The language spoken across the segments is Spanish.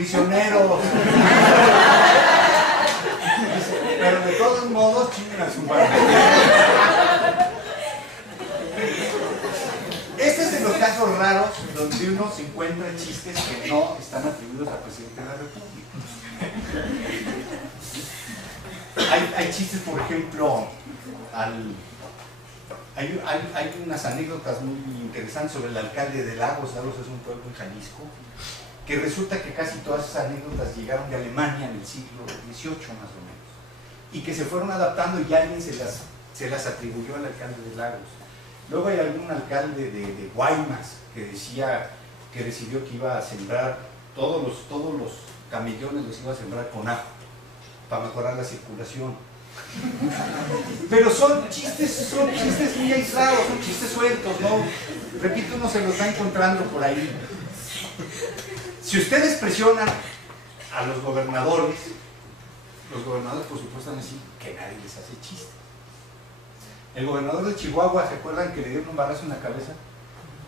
prisioneros. Pero de todos modos, chinguen a su madre. Este es de los casos raros donde uno se encuentra chistes que no están atribuidos al presidente de la República. Hay chistes, por ejemplo, hay unas anécdotas muy interesantes sobre el alcalde de Lagos. Lagos es un pueblo en Jalisco, que resulta que casi todas esas anécdotas llegaron de Alemania en el siglo XVIII más o menos, y que se fueron adaptando y alguien se las atribuyó al alcalde de Lagos. Luego hay algún alcalde de Guaymas que decía que decidió que iba a sembrar todos los camellones, los iba a sembrar con ajo para mejorar la circulación. Pero son chistes muy aislados, son chistes sueltos, ¿no? Repito, uno se los está encontrando por ahí. Si ustedes presionan a los gobernadores por supuesto van a decir que nadie les hace chistes. El gobernador de Chihuahua, ¿se acuerdan que le dieron un balazo en la cabeza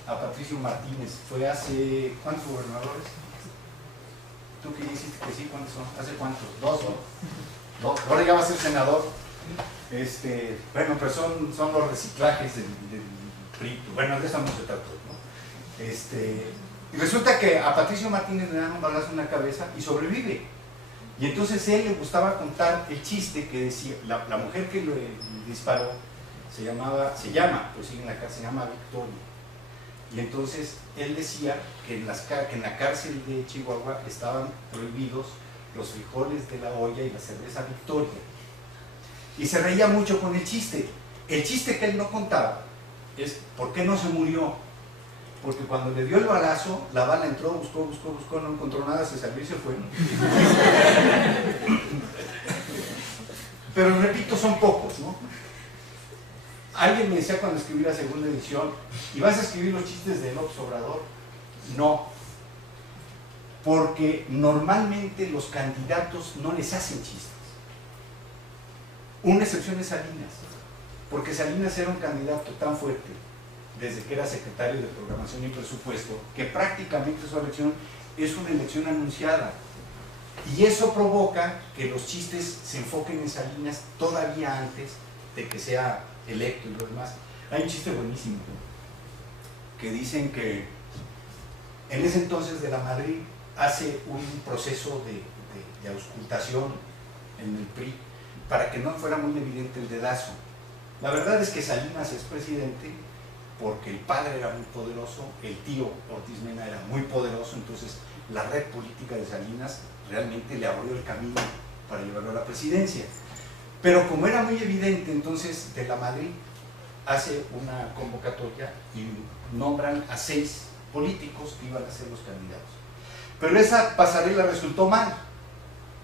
a Patricio Martínez? Fue hace... ¿cuántos gobernadores? ¿Tú que hiciste que sí? ¿Cuántos son? ¿Hace cuántos? ¿Dos? ¿No? Ahora ya va a ser senador. Bueno, pero son los reciclajes del PRI. Bueno, de eso no se trata, ¿no? Y resulta que a Patricio Martínez le dan un balazo en la cabeza y sobrevive. Y entonces él le gustaba contar el chiste que decía, la mujer que le disparó se llama Victoria. Y entonces él decía que en la cárcel de Chihuahua estaban prohibidos los frijoles de la olla y la cerveza Victoria. Y se reía mucho con el chiste. El chiste que él no contaba es ¿por qué no se murió? Porque cuando le dio el balazo, la bala entró, buscó, no encontró nada, se salió y se fue. Pero repito, son pocos, ¿no? Alguien me decía cuando escribí la segunda edición, ¿y vas a escribir los chistes de López Obrador? No, porque normalmente los candidatos no les hacen chistes. Una excepción es Salinas, porque Salinas era un candidato tan fuerte desde que era secretario de Programación y Presupuesto, que prácticamente su elección es una elección anunciada. Y eso provoca que los chistes se enfoquen en Salinas todavía antes de que sea electo y lo demás. Hay un chiste buenísimo, ¿no? Que dicen que en ese entonces de la Madrid hace un proceso de auscultación en el PRI para que no fuera muy evidente el dedazo. La verdad es que Salinas es presidente porque el padre era muy poderoso, el tío Ortiz Mena era muy poderoso, entonces la red política de Salinas realmente le abrió el camino para llevarlo a la presidencia. Pero como era muy evidente, entonces de la Madrid hace una convocatoria y nombran a 6 políticos que iban a ser los candidatos. Pero esa pasarela resultó mal,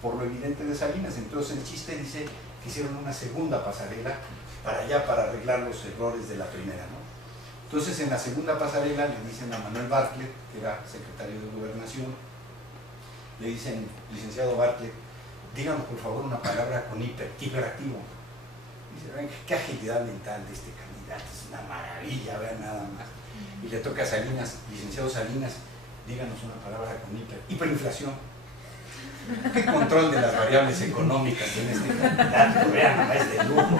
por lo evidente de Salinas. Entonces el chiste dice que hicieron una segunda pasarela para arreglar los errores de la primera, ¿no? Entonces en la segunda pasarela le dicen a Manuel Bartlett, que era secretario de Gobernación, le dicen, licenciado Bartlett, díganos por favor una palabra con hiperactivo. Dice, ven, qué agilidad mental de este candidato, es una maravilla, vean nada más. Y le toca a Salinas, licenciado Salinas, díganos una palabra con hiperinflación. Qué control de las variables económicas tiene este candidato, vean, es de lujo.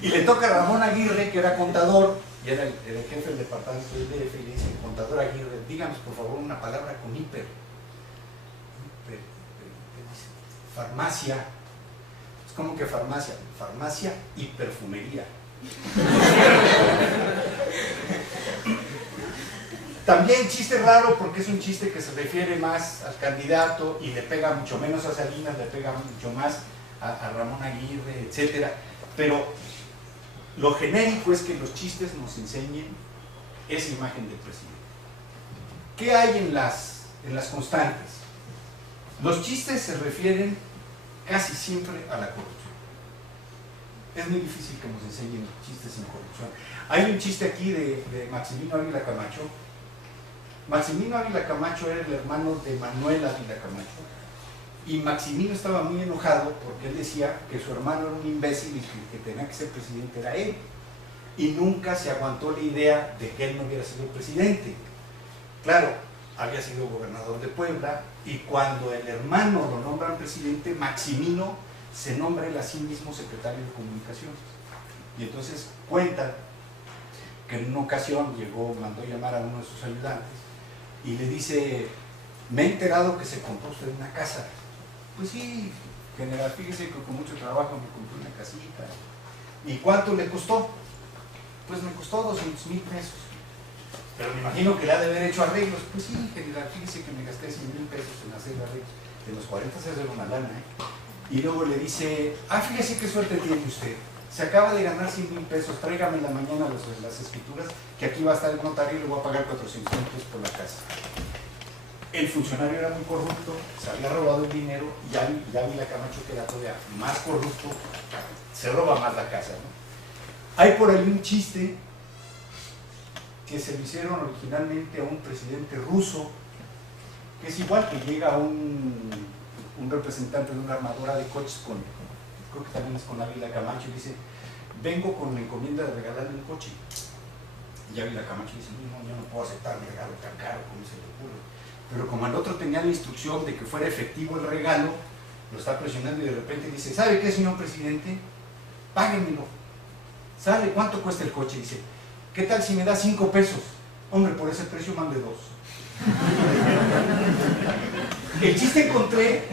Y le toca a Ramón Aguirre, que era contador, y era el jefe del departamento del DF, y le dice, contador Aguirre, díganos por favor una palabra con hiper. Farmacia. Es como que farmacia. Farmacia y perfumería. También chiste raro porque es un chiste que se refiere más al candidato y le pega mucho menos a Salinas, le pega mucho más a Ramón Aguirre, etc. Pero lo genérico es que los chistes nos enseñen esa imagen del presidente. ¿Qué hay en las constantes? Los chistes se refieren casi siempre a la corrupción. Es muy difícil que nos enseñen chistes sin corrupción. Hay un chiste aquí de Maximino Ávila Camacho. Maximino Ávila Camacho era el hermano de Manuel Ávila Camacho. Y Maximino estaba muy enojado porque él decía que su hermano era un imbécil y que tenía que ser presidente era él. Y nunca se aguantó la idea de que él no hubiera sido presidente. Claro, había sido gobernador de Puebla Y cuando el hermano lo nombran presidente, Maximino se nombra él a sí mismo secretario de Comunicaciones. Y entonces cuenta que en una ocasión mandó llamar a uno de sus ayudantes y le dice: me he enterado que se compró usted una casa. Pues sí, general, fíjese que con mucho trabajo me compré una casita. ¿Y cuánto le costó? Pues me costó 200,000 pesos. Pero me imagino que le ha de haber hecho arreglos. Pues sí, general, fíjese que me gasté 100,000 pesos en hacer arreglos. De los 40 se hace una lana, ¿eh? Y luego le dice: ah, fíjese qué suerte tiene usted. Se acaba de ganar 100,000 pesos, tráigame en la mañana las escrituras, que aquí va a estar el notario y le voy a pagar 400,000 pesos por la casa. El funcionario era muy corrupto, se había robado el dinero, y Ávila Camacho, que era todavía más corrupto, se roba más la casa, ¿no? Hay por ahí un chiste que se lo hicieron originalmente a un presidente ruso, que es igual, que llega un representante de una armadora de coches creo que también es con Ávila Camacho, y dice: vengo con la encomienda de regalarle un coche. Y Ávila Camacho dice: no, yo no puedo aceptar un regalo tan caro, como se le ocurre. Pero como el otro tenía la instrucción de que fuera efectivo el regalo, lo está presionando, y de repente dice: ¿sabe qué, señor presidente? Páguenmelo. ¿Sabe cuánto cuesta el coche? Dice: ¿qué tal si me da 5 pesos? Hombre, por ese precio mande 2. El chiste encontré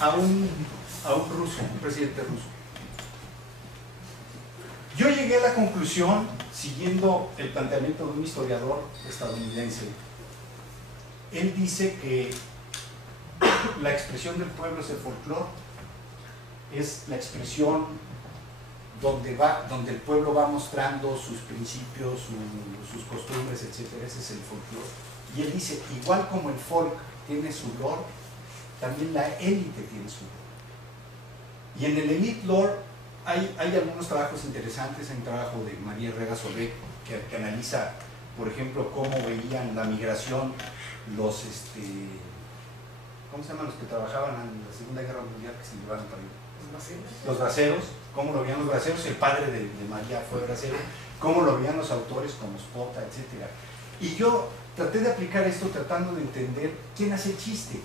a un ruso, un presidente ruso. Yo llegué a la conclusión, siguiendo el planteamiento de un historiador estadounidense. Él dice que la expresión del pueblo es el folclore, es la expresión donde el pueblo va mostrando sus principios, sus costumbres, etc. Ese es el folclore. Y él dice: igual como el folk tiene su lore, también la élite tiene su lore. Y en el elite lore hay algunos trabajos interesantes. Hay un trabajo de María Herrera Solé que analiza, por ejemplo, cómo veían la migración los, ¿cómo se llaman los que trabajaban en la Segunda Guerra Mundial, que se llevaron para allá? Los braceros, cómo lo veían los braceros. El padre de María fue bracero, cómo lo veían los autores como Spota, etc. Y yo traté de aplicar esto tratando de entender quién hace el chiste,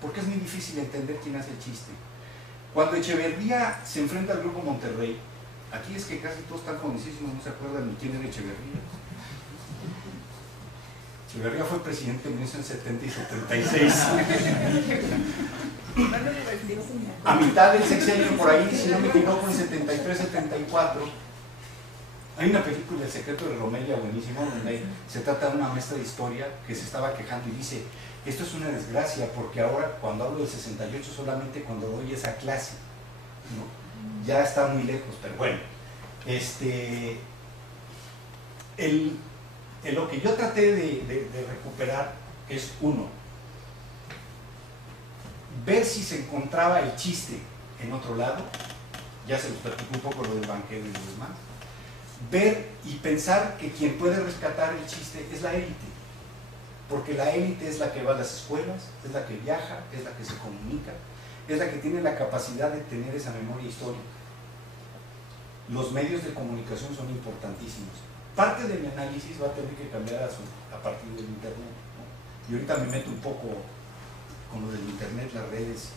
porque es muy difícil entender quién hace el chiste. Cuando Echeverría se enfrenta al Grupo Monterrey, aquí es que casi todos están jovencísimos, no se acuerdan ni quién era Echeverría. Echeverría fue presidente en 1970 y 76. A mitad del sexenio, por ahí, si no me equivoco, en 73-74, hay una película, El secreto de Romelia, buenísima, donde se trata de una maestra de historia que se estaba quejando y dice: esto es una desgracia, porque ahora cuando hablo del 68 solamente cuando doy esa clase, ¿no? Ya está muy lejos, pero bueno, lo que yo traté de recuperar es, uno, ver si se encontraba el chiste en otro lado. Ya se los platicó un poco lo del banquero y lo demás. Ver y pensar que quien puede rescatar el chiste es la élite, porque la élite es la que va a las escuelas, es la que viaja, es la que se comunica, es la que tiene la capacidad de tener esa memoria histórica. Los medios de comunicación son importantísimos. Parte de mi análisis va a tener que cambiar a partir del internet, ¿no? Y ahorita me meto un poco con lo del internet, las redes,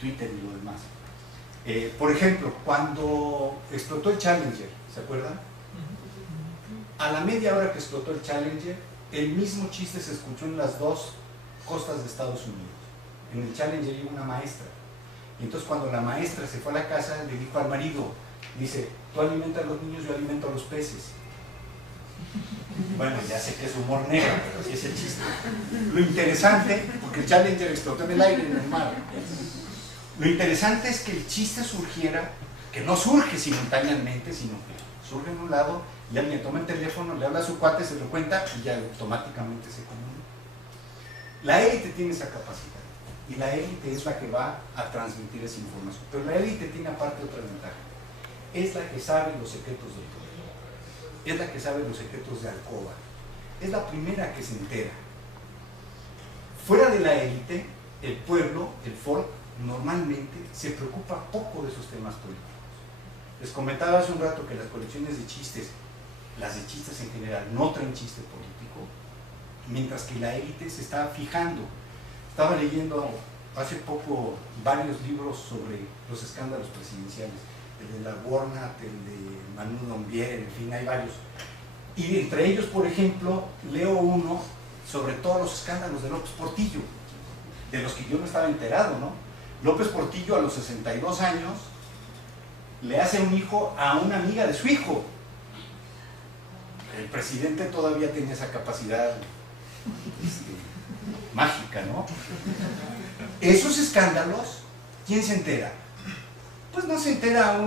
Twitter y lo demás. Por ejemplo, cuando explotó el Challenger, ¿se acuerdan? A la media hora que explotó el Challenger, el mismo chiste se escuchó en las dos costas de Estados Unidos. En el Challenger iba una maestra, y entonces cuando la maestra se fue a la casa, le dijo al marido, dice: tú alimentas a los niños, yo alimento a los peces. Bueno, ya sé que es humor negro, pero así es el chiste. Lo interesante, porque el Challenger explotó en el aire, en el mar, lo interesante es que el chiste surgiera, que no surge simultáneamente, sino que surge en un lado, y alguien toma el teléfono, le habla a su cuate, se lo cuenta y ya automáticamente se comunica. La élite tiene esa capacidad, y la élite es la que va a transmitir esa información. Pero la élite tiene aparte otra ventaja: es la que sabe los secretos del poder, es la que sabe los secretos de alcoba, es la primera que se entera. Fuera de la élite, el pueblo, el folk, normalmente se preocupa poco de esos temas políticos. Les comentaba hace un rato que las colecciones de chistes, las de chistes en general, no traen chiste político, mientras que la élite se está fijando. Estaba leyendo hace poco varios libros sobre los escándalos presidenciales, el de la Warnat, el de Manu Dombier, en fin, hay varios. Y entre ellos, por ejemplo, leo uno sobre todos los escándalos de López Portillo, de los que yo no estaba enterado, ¿no? López Portillo a los 62 años le hace un hijo a una amiga de su hijo. El presidente todavía tenía esa capacidad mágica, ¿no? Esos escándalos, ¿quién se entera? Pues no se entera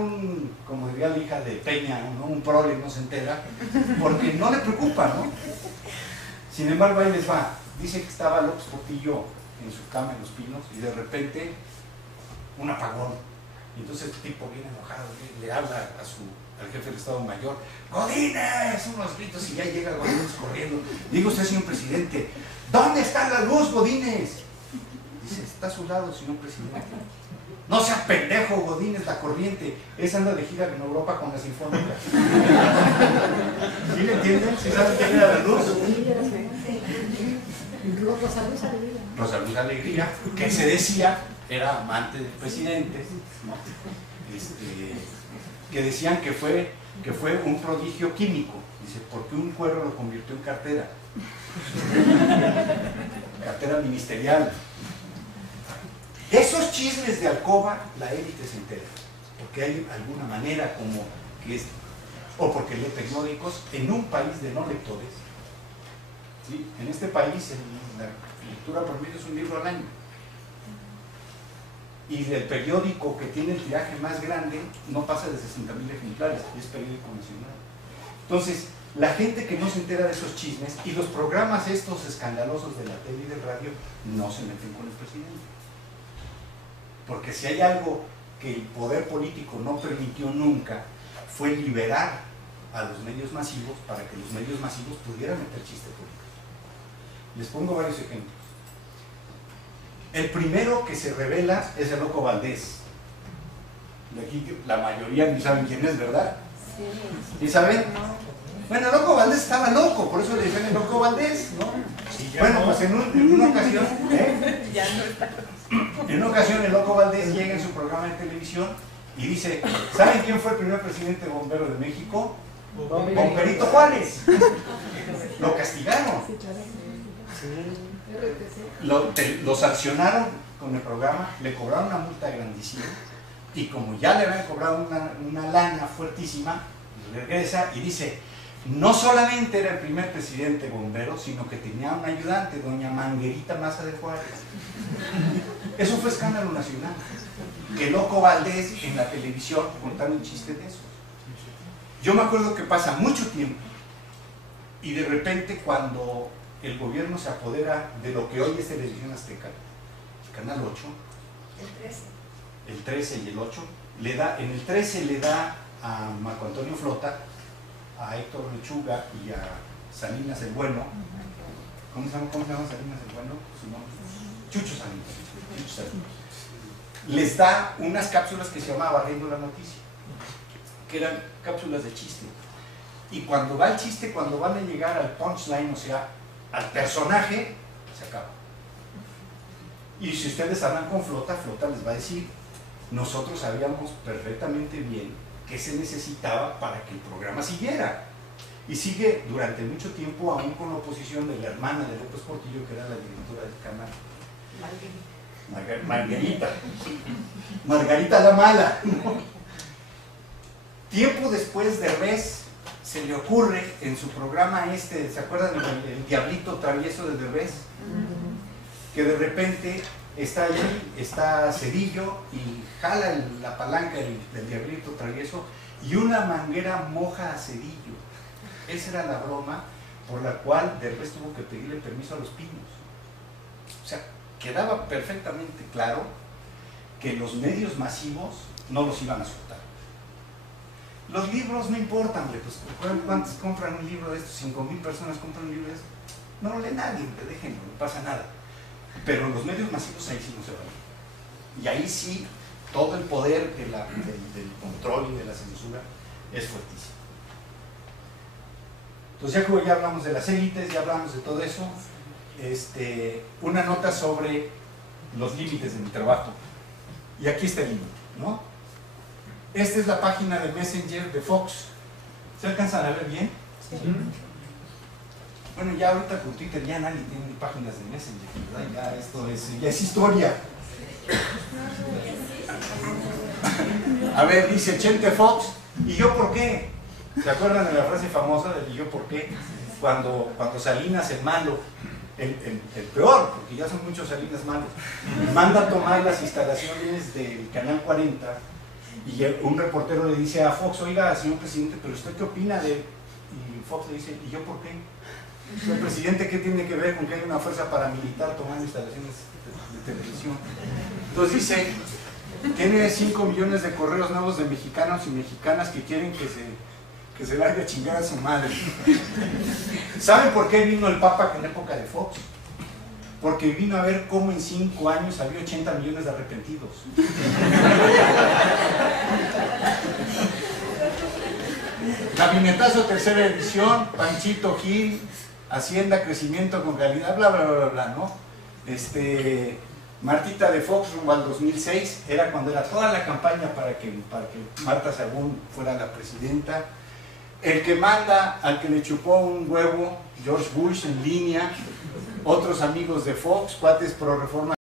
como diría la hija de Peña, ¿no? Un prole no se entera, porque no le preocupa, ¿no? Sin embargo, ahí les va. Dice que estaba López Portillo en su cama en Los Pinos y de repente un apagón. Y entonces el tipo bien enojado le habla al jefe del Estado Mayor: ¡Godínez! Unos gritos, y ya llega Godínez corriendo. Digo, usted, señor presidente, ¿dónde está la luz, Godínez? Dice, está a su lado, señor presidente. No sea pendejo, Godínez, la corriente. Esa anda de gira en Europa con la Sinfónica. ¿Sí le entienden? ¿Sí saben quién era la luz? Rosa Luz Alegría. Rosa Luz Alegría, que se decía era amante del presidente, ¿no? Que decían que fue un prodigio químico. Dice, porque un cuero lo convirtió en cartera. Cartera ministerial. Esos chismes de alcoba, la élite se entera, porque hay alguna manera como que es, o porque lee periódicos en un país de no lectores. ¿Sí? En este país la lectura promedio es un libro al año. Y el periódico que tiene el tiraje más grande no pasa de 60,000 ejemplares, y es periódico nacional. Entonces, la gente que no se entera de esos chismes y los programas estos escandalosos de la tele y del radio no se meten con el presidente. Porque si hay algo que el poder político no permitió nunca, fue liberar a los medios masivos para que los medios masivos pudieran meter chiste político. Les pongo varios ejemplos. El primero que se revela es el Loco Valdés. De aquí la mayoría ni saben quién es, ¿verdad? Sí. ¿Y saben? Bueno, el Loco Valdés estaba loco, por eso le dicen el Loco Valdés, ¿no? Sí, bueno, no. Pues en una ocasión, ya no está. En una ocasión el Loco Valdés llega en su programa de televisión y dice, ¿saben quién fue el primer presidente bombero de México? Bomberito Juárez. Lo castigaron. Lo sancionaron con el programa, le cobraron una multa grandísima y como ya le habían cobrado una lana fuertísima, regresa y dice, no solamente era el primer presidente bombero, sino que tenía una ayudante, doña Manguerita Maza de Juárez. Eso fue escándalo nacional. Que Loco Valdés en la televisión contando un chiste de esos. Yo me acuerdo que pasa mucho tiempo y de repente cuando el gobierno se apodera de lo que hoy es Televisión Azteca, el canal 8, el 13 y el 8, en el 13 le da a Marco Antonio Flota, a Héctor Lechuga y a Salinas el Bueno. ¿Cómo se llama Salinas el Bueno? Su nombre. Chucho Salinas. Les da unas cápsulas que se llamaba Barriendo la Noticia, que eran cápsulas de chiste. Y cuando va el chiste, cuando van a llegar al punchline, o sea, al personaje, se acaba. Y si ustedes hablan con Flota, Flota les va a decir, nosotros sabíamos perfectamente bien qué se necesitaba para que el programa siguiera. Y sigue durante mucho tiempo, aún con la oposición de la hermana de López Portillo, que era la directora del canal. Margarita la Mala. Tiempo después, Derbez se le ocurre en su programa ¿se acuerdan del Diablito Travieso de Derbez? Que de repente está allí, está Cedillo y jala la palanca del Diablito Travieso y una manguera moja a Cedillo. Esa era la broma por la cual Derbez tuvo que pedirle permiso a Los Pinos. O sea, quedaba perfectamente claro que los medios masivos no los iban a soltar. Los libros no importan, pues ¿cuántos compran un libro de estos? 5,000 personas compran un libro de estos. No lo lee nadie, déjenlo, no pasa nada. Pero los medios masivos ahí sí no se van. Y ahí sí, todo el poder del control y de la censura es fuertísimo. Entonces ya hablamos de las élites, ya hablamos de todo eso, una nota sobre los límites de mi trabajo. Y aquí está el límite, ¿no? Esta es la página de Messenger de Fox. ¿Se alcanzan a ver bien? Sí. Bueno, ya ahorita con Twitter ya nadie tiene páginas de Messenger, ¿verdad? Ya esto ya es historia. A ver, dice Chente Fox, ¿y yo por qué? ¿Se acuerdan de la frase famosa del ¿y yo por qué? Cuando Salinas, el malo, el peor, porque ya son muchos Salinas malos, manda a tomar las instalaciones del Canal 40 y un reportero le dice a Fox, oiga, señor presidente, ¿pero usted qué opina de...? Y Fox le dice, ¿y yo por qué? Señor presidente, ¿qué tiene que ver con que haya una fuerza paramilitar tomando instalaciones de televisión? Entonces dice, tiene 5 millones de correos nuevos de mexicanos y mexicanas que quieren que se largue a chingar a su madre. ¿Saben por qué vino el Papa en época de Fox? Porque vino a ver cómo en 5 años había 80 millones de arrepentidos. Gabinetazo, tercera edición, Panchito Gil, Hacienda, crecimiento con calidad, bla, bla, bla, bla, ¿no? Martita de Fox rumbo al 2006, era cuando era toda la campaña para que Marta Sagún fuera la presidenta. El que manda al que le chupó un huevo, George Bush en línea, otros amigos de Fox, cuates pro reforma